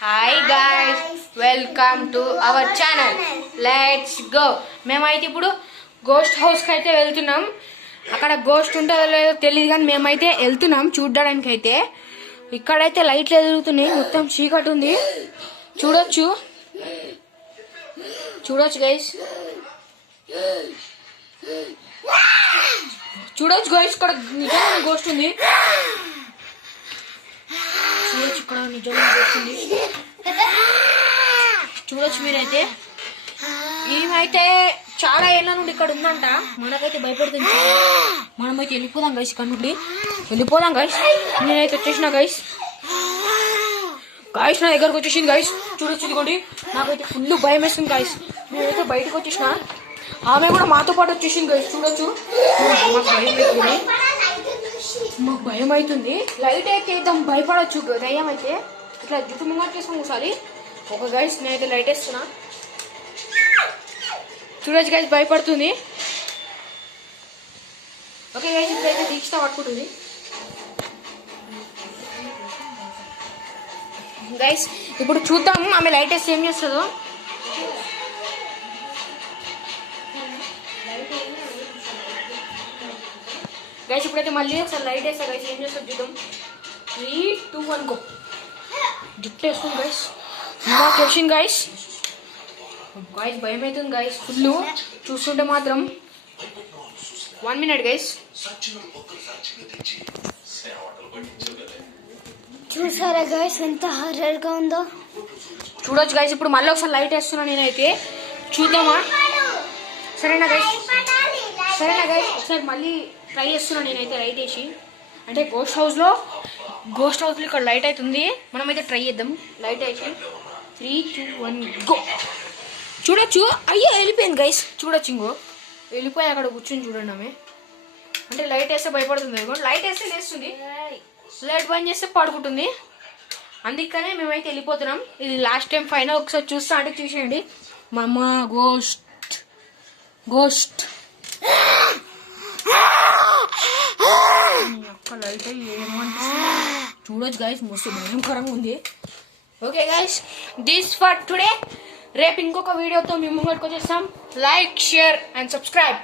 Hi guys, welcome to our channel. Let's go. మేమైతే ఇప్పుడు ghost హౌస్కి అయితే వెళ్తున్నాం. అక్కడ గోస్ట్ ఉంటుందో లేదో తెలియదు, కానీ మేమైతే వెళ్తున్నాం చూడడానికి. అయితే ఇక్కడైతే లైట్లు ఎదుగుతున్నాయి, మొత్తం చీకటి ఉంది. చూడొచ్చు గైస్, చూడొచ్చు గైస్, ఇక్కడ నిజంగా గోస్ట్ ఉంది. చూడొచ్చు, ఇక్కడ నిజంగా గోస్ట్ ఉంది. చూడొచ్చు మీరైతే. ఏమైతే చాలా ఏళ్ళ నుండి ఇక్కడ ఉందంట. మనకైతే భయపడుతుంది. మనమైతే వెళ్ళిపోదాం గైస్, ఇక్కడ నుండి వెళ్ళిపోదాం గైస్. నేనైతే వచ్చేసిన గైస్. గాయస్ నా దగ్గరకు వచ్చేసింది గైస్. చూడొచ్చు, ఇదిగోండి. నాకైతే ఫుల్ భయం వేస్తుంది గైస్. నేనైతే బయటకు వచ్చేసిన, ఆమె కూడా మాతో పాటు వచ్చేసింది గైస్. చూడొచ్చు, మాకు భయం అవుతుంది. లైట్ అయితే ఇద్దాం, భయపడవచ్చు. దయ్యం అయితే ఇట్లా జుట్టు ముంగట్లేసుకుని ఒకసారి ఒక గైస్. నేనైతే లైట్ వేస్తున్నా. చూడొచ్చు గైస్, భయపడుతుంది. ఓకే గైస్, ఇప్పుడైతే దీక్ష పట్టుకుంటుంది గైస్. ఇప్పుడు చూద్దాము ఆమె లైట్ వేస్తే ఏం చేస్తుందో. గైస్ ఇప్పుడైతే మళ్ళీ ఒకసారి లైట్ వేస్తా గైస్, ఏం చేస్తుంది చూద్దాం. 3, 2, 1 గో. జుట్టు వేస్తుంది గైస్, నాకు వచ్చింది గైస్. గైస్ భయం అవుతుంది గైస్ ఫుల్. చూస్తుంటే మాత్రం 1 minute గైస్. చూసారా గైస్ ఎంత హారర్ గా ఉందో. చూడొచ్చు గైస్. ఇప్పుడు మళ్ళీ ఒకసారి లైట్ వేస్తున్నా నేనైతే, చూద్దామా. సరేనా గైస్, ఒకసారి మళ్ళీ ట్రై చేస్తున్నా నేనైతే లైట్ వేసి. అంటే గోస్ట్ హౌస్లో ఇక్కడ లైట్ అవుతుంది. మనమైతే ట్రై చేద్దాం లైట్ వేసి. 3, 2, 1 గో. చూడొచ్చు, అయ్యో వెళ్ళిపోయింది గైస్. చూడొచ్చు, ఇంకో వెళ్ళిపోయి అక్కడ కూర్చొని చూడండి ఆమె. అంటే లైట్ వేస్తే భయపడుతుంది. లైట్ వేస్తే లేస్తుంది, లైట్ బంద్ చేస్తే పడుకుంటుంది. అందుకనే మేమైతే వెళ్ళిపోతున్నాం. ఇది లాస్ట్ టైం ఫైనల్. ఒకసారి చూస్తా అంటే చూసేయండి. మా అమ్మ గోస్ట్ లైట్ ఏమంటుంది చూడొచ్చు గైస్, మస్తు భయంకరంగా ఉంది. Okay guys, this for today. రేపు ఇంకొక వీడియోతో మేము ముంగడికి వచ్చేస్తాం. Like, share and subscribe.